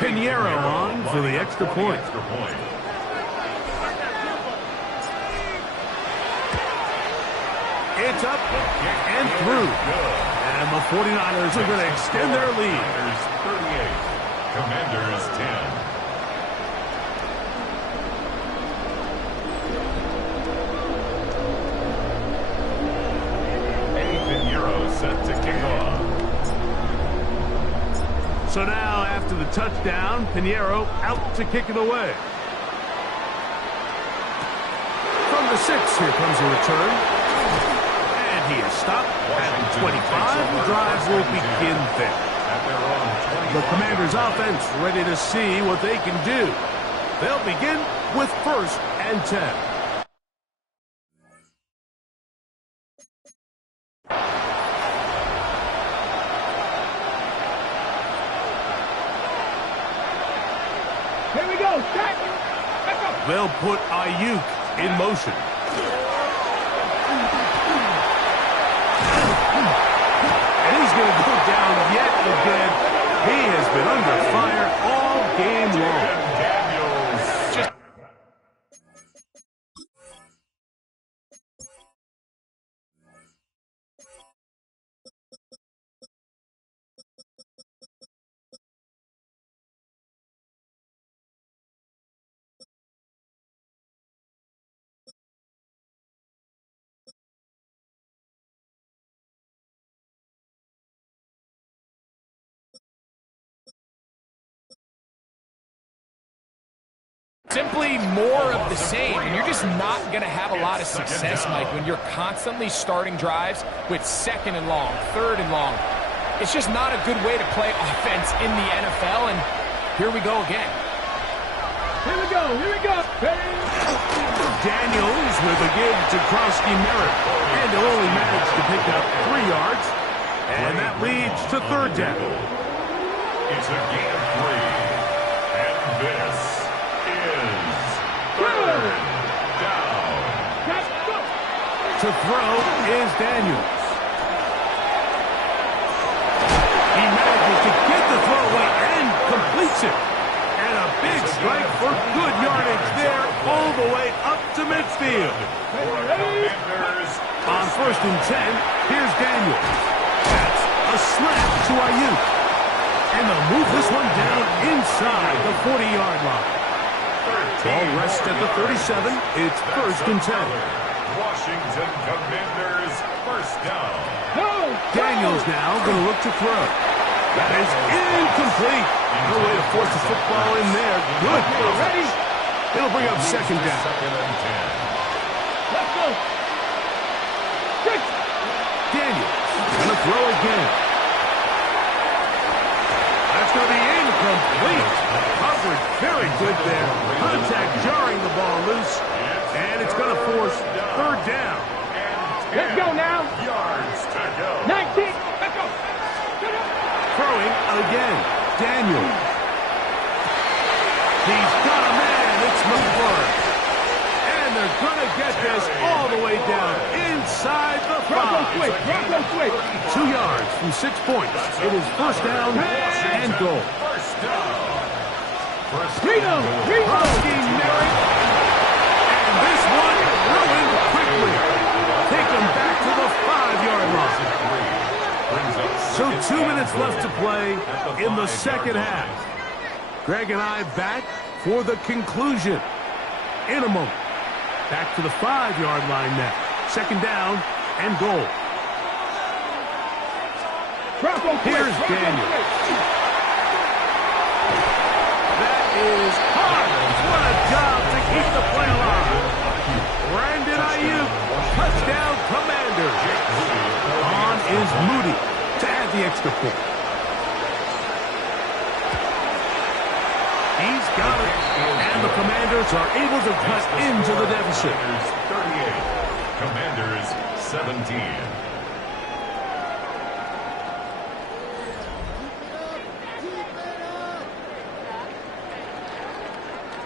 Pinheiro on for the extra point. It's up and through. And the 49ers are going to extend their lead. 38, Commanders 10. Set to kick off. So now, after the touchdown, Pinheiro out to kick it away. From the 6, here comes a return. And he is stopped at 25. The drive will begin there. The Commanders' offense ready to see what they can do. They'll begin with 1st and 10. They'll put Ayuk in motion. And he's going to go down yet again. He has been under fire all game long. Simply more of the same, and you're just not going to have a lot of success, Mike, when you're constantly starting drives with 2nd and long, 3rd and long. It's just not a good way to play offense in the NFL, and here we go again. Here we go. Daniels with a give to Krosky Merritt, and he'll only manage to pick up 3 yards, and that leads to 3rd down. It's a gain of 3, and this is 3rd down. To throw is Daniels. He manages to get the throw away and completes it. And a big strike for good yardage there all the way up to midfield. On 1st and 10, here's Daniels. That's a slant to Ayuk. And they'll move this one down inside the 40-yard line. Ball rests at the 37. It's 1st and 10. Washington Commanders 1st down. Daniels now going to look to throw. That is incomplete. No way to force the football in there. Good. Ready? It'll bring up 2nd down. 2nd and 10. Let's go. Daniels going to throw again. That's going to be incomplete. Coverage very good there. Contact jarring the ball loose. And it's going to force 3rd down. Let's go now. Yards to go. 19. Let's go. Throwing again. Daniels. He's got a man. It's McFarland. And they're going to get this all the way down inside the 5. 2 yards from 6 points. It is 1st down and goal. 1st down. Reno. Krosky Merritt. And this one ruined quickly. Take him back to the 5-yard line. So 2 minutes left to play in the 2nd half. Greg and I back for the conclusion in a moment. Back to the 5-yard line now. 2nd down and goal. Here's Daniel. That is hard. What a job to keep the play alive. Brandon Ayuk, touchdown Commanders. On is Moody to add the extra point. He's got it. And the Commanders are able to cut into the deficit. 38. Commanders 17.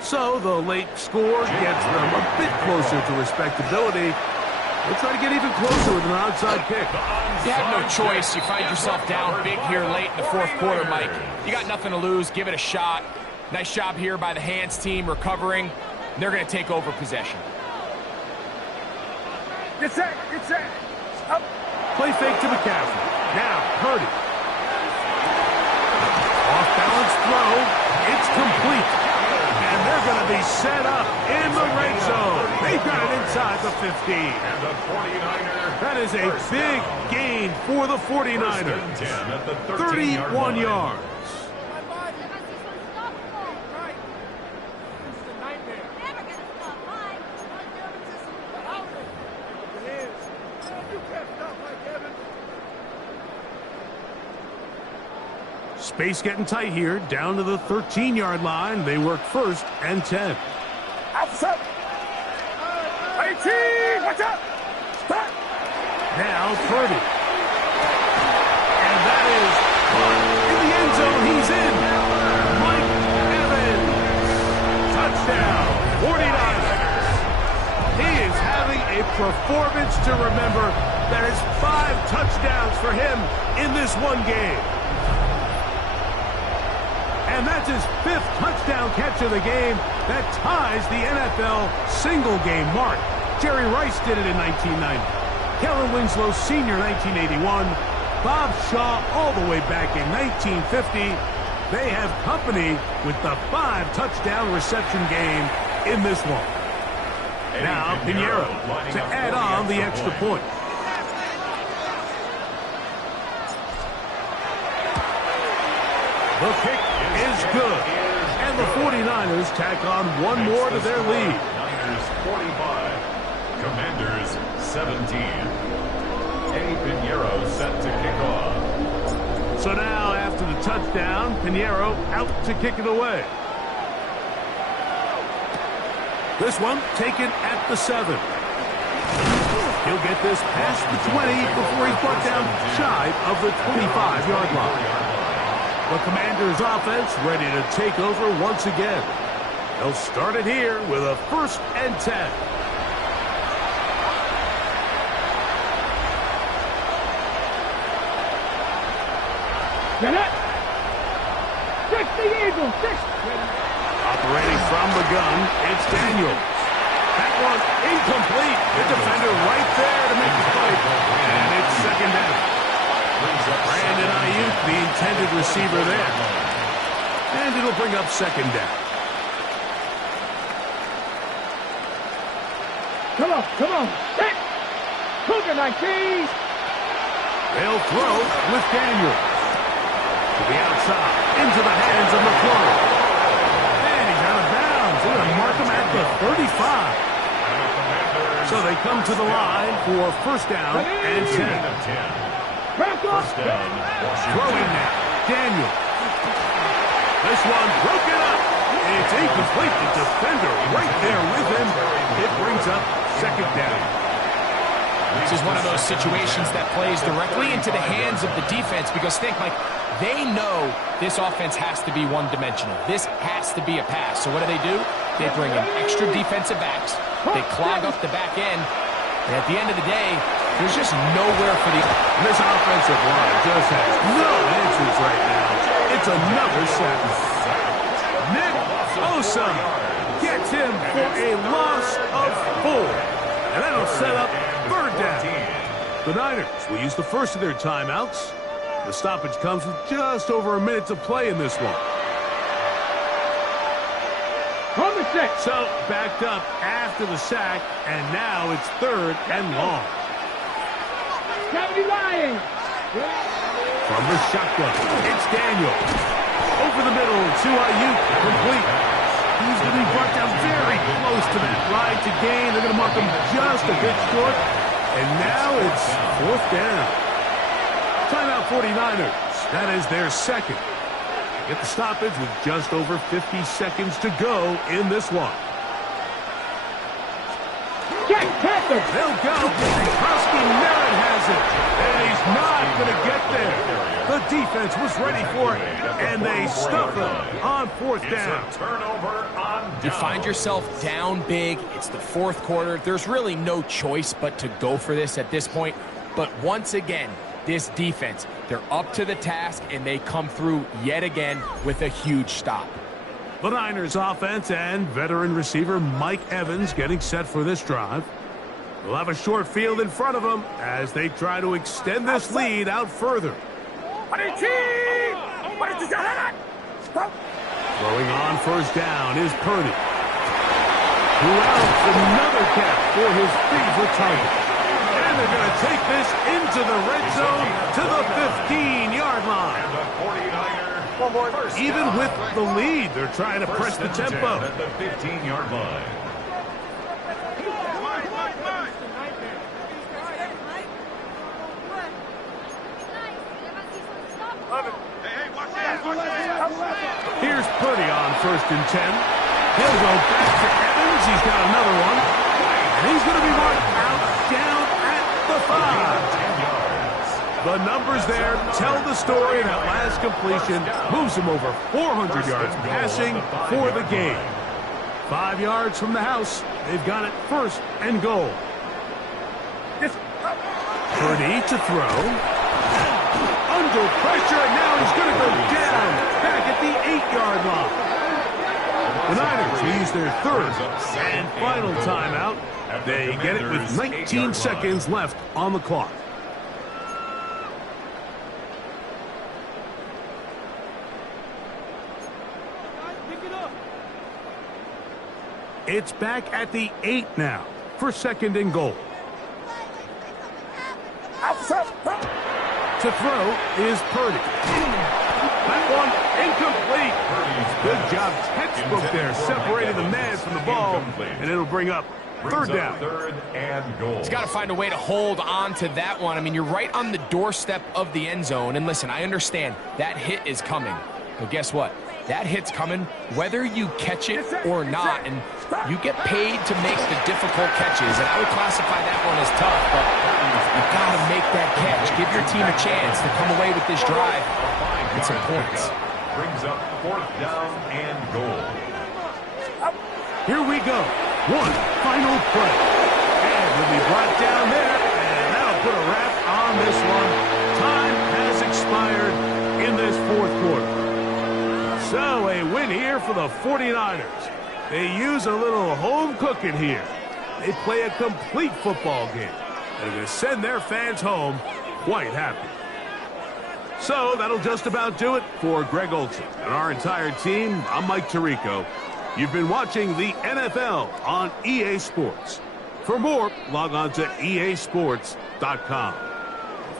So the late score gets them a bit closer to respectability. They'll try to get even closer with an onside kick. You have no choice. You find yourself down big here late in the fourth quarter, Mike. You got nothing to lose. Give it a shot. Nice job here by the hands team recovering. They're going to take over possession. Get set. Get set. Up. Play fake to McCaffrey. Now, Purdy. Off-balance throw. It's complete. And they're going to be set up in the red zone. They've got it inside the 15. And the 49er. That is a big gain for the 49ers. 10 at the 31 yards. Space getting tight here, down to the 13-yard line. They work first and 10. Outside. 18. Watch out. Stop. Now Purdy. And that is in the end zone. He's in. Mike Evans. Touchdown. 49ers. He is having a performance to remember. That is 5 touchdowns for him in this one game. And that's his 5th touchdown catch of the game. That ties the NFL single-game mark. Jerry Rice did it in 1990. Kellen Winslow Sr., 1981. Bob Shaw all the way back in 1950. They have company with the 5-touchdown reception game in this one. Now Pinheiro to add on the extra point. The kick is good. And the 49ers tack on one more to their lead. Niners 45. Commanders 17. Eddie Pinheiro set to kick off. So now after the touchdown, Pinheiro out to kick it away. This one taken at the 7. He'll get this past the 20 before he's brought down shy of the 25-yard line. The Commanders' offense ready to take over once again. They'll start it here with a 1st and 10. Get it. 60 Eagles. 60. Operating from the gun, it's Daniels. That one incomplete. The defender right there to make the play. And it's 2nd down. Brandon Ayuk, the intended receiver there. And it'll bring up 2nd down. Come on. Come on. Hit. Cougar 19. They'll throw with Daniels. To the outside, into the hands of McClure. And he's out of bounds. They're going to mark him at the 35. So they come to the line for 1st down and 10. Back up. Throwing now. Daniel. This one broken up. It's incomplete. The defender right there with him. It brings up 2nd down. This is one of those situations that plays directly into the hands of the defense because think, like, they know this offense has to be one-dimensional. This has to be a pass. So what do? They bring in extra defensive backs. They clog up the back end. And at the end of the day, there's just nowhere for the... This offensive line just has no answers right now. It's another sack. Nick Bosa gets him for a loss of 4. And that'll set up 3rd down. The Niners will use the first of their timeouts. The stoppage comes with just over a minute to play in this one. So backed up after the sack, and now it's 3rd and long. From the shotgun, it's Daniel. Over the middle to Ayuk, complete. He's going to be brought down very close to that line to gain. They're going to mark him just a bit short. And now it's 4th down. Timeout 49ers. That is their 2nd. Get the stoppage with just over 50 seconds to go in this one. They'll go. Krusky Merritt has has it, and he's not going to get there. The defense was ready for it, and they stuff him on fourth down. It's a turnover on down. You find yourself down big. It's the fourth quarter. There's really no choice but to go for this at this point. But once again, this defense, they're up to the task, and they come through yet again with a huge stop. The Niners offense and veteran receiver Mike Evans getting set for this drive. They'll have a short field in front of them as they try to extend this lead out further. Throwing on first down is Purdy. Who else? Another catch for his favorite target. And they're going to take this into the red zone to the 15-yard line. And the 49er. Even with the lead, they're trying to press the tempo. At the 15-yard line. Here's Purdy on 1st and 10. He'll go back to Evans. He's got another one. And he's going to be marked out down at the 5. The numbers there tell the story. That last completion moves him over 400 yards passing for the game. 5 yards from the house. They've got it 1st and goal. Purdy to throw. Under pressure, and now he's going to go down back at the 8-yard line. The Niners use their 3rd and final timeout. They get it with 19 seconds left on the clock. It's back at the 8 now for 2nd and goal. To throw is Purdy. That one incomplete. Good job, textbook there, separating the man from the ball, and it'll bring up 3rd down. 3rd and goal. He's got to find a way to hold on to that one. I mean, you're right on the doorstep of the end zone. And listen, I understand that hit is coming. But guess what? That hit's coming whether you catch it or not. And you get paid to make the difficult catches. And I would classify that one as tough, but you've got to make that catch. Give your team a chance to come away with this drive with some points. Brings up 4th down and goal. Here we go. One final play. And he'll be brought down there, and that'll put a wrap on this one. Time has expired in this 4th quarter. So a win here for the 49ers. They use a little home cooking here. They play a complete football game. They're going to send their fans home quite happy. So that'll just about do it for Greg Olsen and our entire team. I'm Mike Tirico. You've been watching the NFL on EA Sports. For more, log on to easports.com.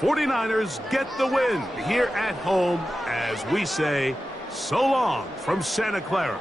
The 49ers get the win here at home as we say so long from Santa Clara.